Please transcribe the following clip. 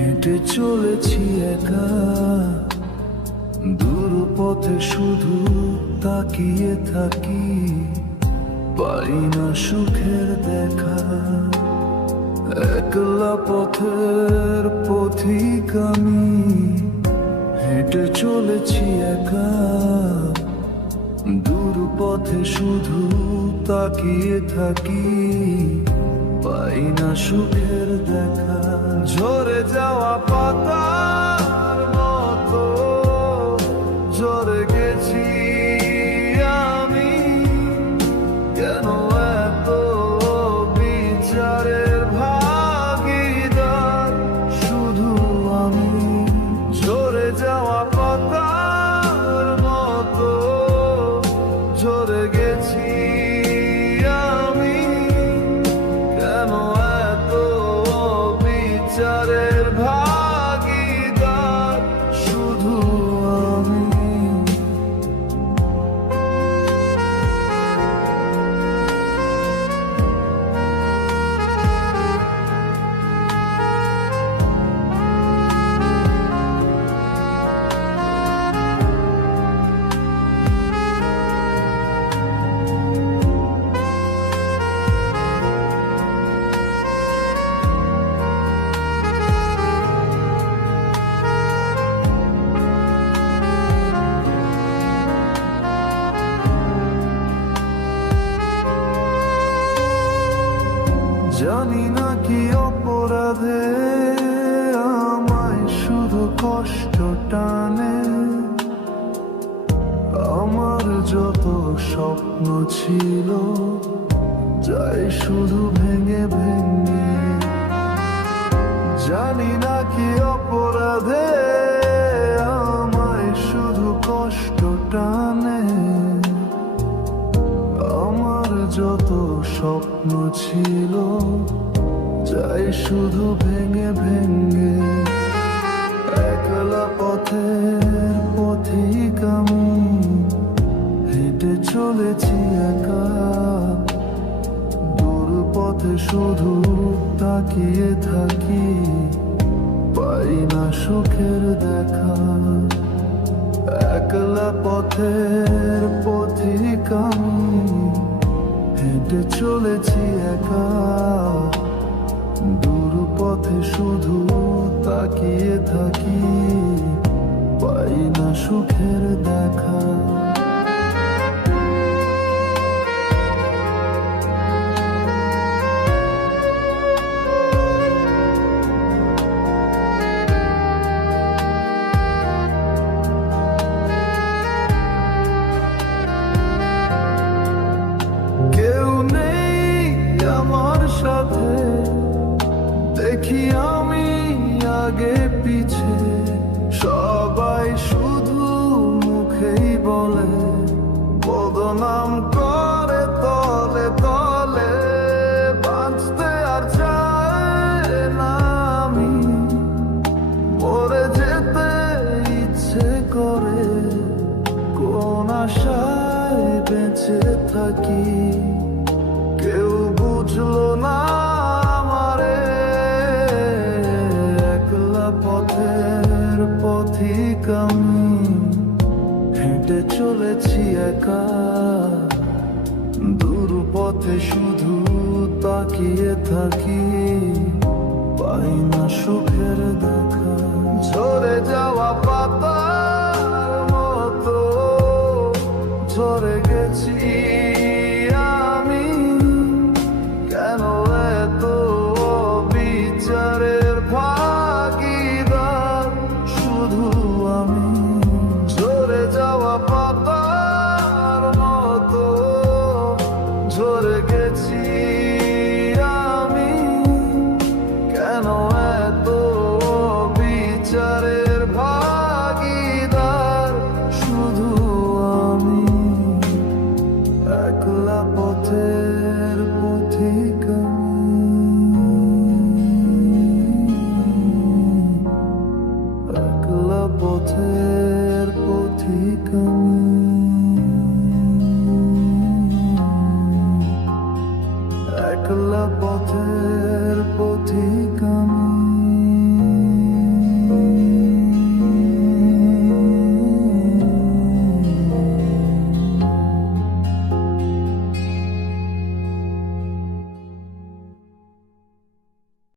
হেঁটে চলেছি একা। দূর পথে শুধু তাকিয়ে থাকি। পাই না সুখের দেখা। একলা পথের পথিক আমি। হেঁটে চলেছি একা। দূর পথে শুধু তাকিয়ে থাকি। পাই না সুখের দেখা ঝরে যাওয়া পাতার জানি না কি অপরাধে আমায় শুধু কষ্ট টানে। আমার যত স্বপ্ন ছিল, যাই শুধু ভেঙে ভেঙে। জানি না কি অপরাধে ভেঙে ভেঙে একলা পথের পথিক আমি। হেঁটে চলেছি একা দূর পথে শুধু তাকিয়ে থাকি, পাই না সুখের দেখা। একলা পথের পথিক আমি। হেঁটে চলেছি একা পথে শুধু তাকিয়ে থাকি পাই না সুখের দেখা। থাকি। কেউ বুঝল না আমারে। একলা পথের পথিক আমি। হেঁটে চলেছি একা। দূর পথে শুধু তাকিয়ে থাকি। পাই না সুখের দেখা। ঝরে যাওয়া পাতা মতো। ঝরে গেছি